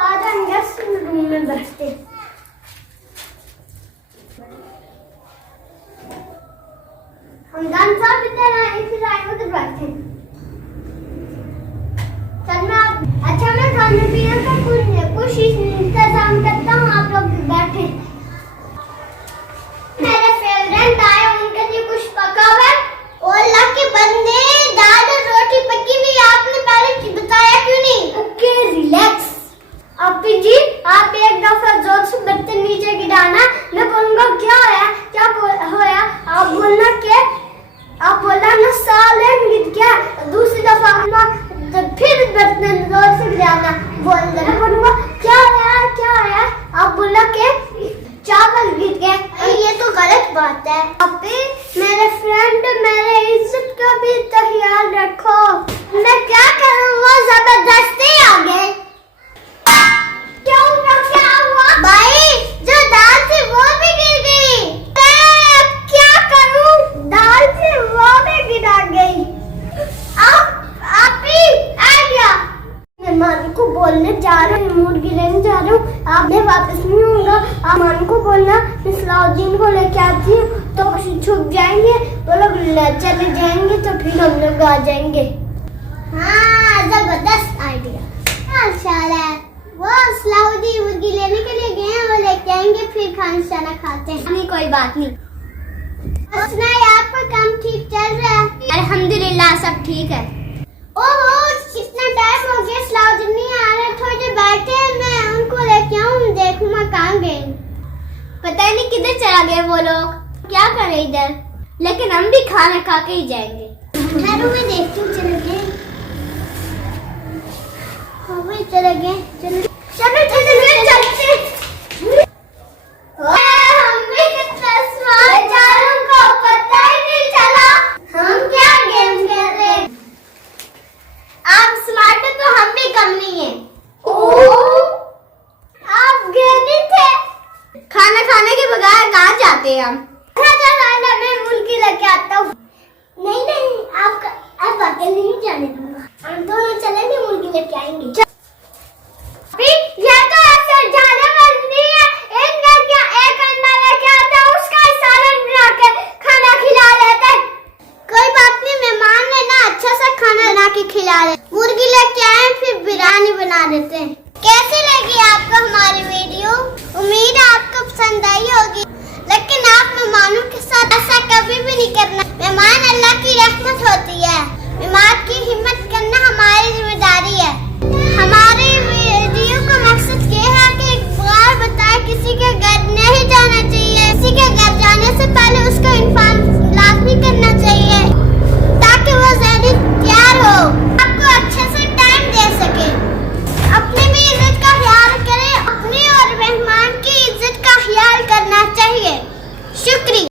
आज हम guest room में बैठते हैं। हमदान साहब इधर आए फिर आए उधर बैठे। चल मैं खाने पीने का कुछ इंतजाम करता हूँ, आप लोग बैठे। मेरे फेवरेट आए, उनके लिए कुछ पका हुआ है। और अल्लाह के बंदे, दाल और रोटी पकी हुई, आपने पहले बताया क्यों नहीं? Okay relax. अपी जी आप एक दफा जोर से बर्तन नीचे गिराना, मैं बोलूंगा क्या होया क्या होया, आप बोलना के आप बोला ना सालन गिर गया, दूसरी दफा तो फिर बर्तन जोर से गिराना, बोलना बोलूंगा क्या है, आप बोला के चावल गिर गया। ये तो गलत बात है। अपी मेरे फ्रेंड मेरे इज्जत का भी तो ख्याल रखो। मैं क्या करूँ, वो जबरदस्ती आ गए। क्या हुआ भाई, जो दाल थी वो भी गिर गई। मैं क्या करूं, दाल थी वो भी गिरा गई। आप ही आ गया। मैं मान को बोलने जा रही हूँ, मुर्गी लेने जा रही हूँ, आप मैं वापस नहीं होऊंगा। आप मान को बोलना मैं सलाउद्दीन को लेके आती हूँ, तो छुप जाएंगे वो लोग, चले जाएंगे तो फिर हम लोग आ जाएंगे। हाँ जबरदस्त आइडिया। माशाल्लाह, वो सलाउद्दीन मुर्गी लेने के लिए गए हैं, वो लेके आएंगे फिर खाना खाते हैं। नहीं कोई बात नहीं। सुनाइए आपका काम ठीक चल रहा है? अल्हम्दुलिल्लाह सब ठीक है। ओहो कितना टाइम हो गया, सलाउद्दीन नहीं आ रहे, थोड़ी देर बैठे हैं, मैं उनको लेके आऊँ, देखूँ मैं कहाँ गए। पता ही नहीं किधर चला गए वो लोग, क्या करे इधर, लेकिन हम भी खाना खा के ही जाएंगे। ठहरो मैं देखती हूँ, चले गए चलो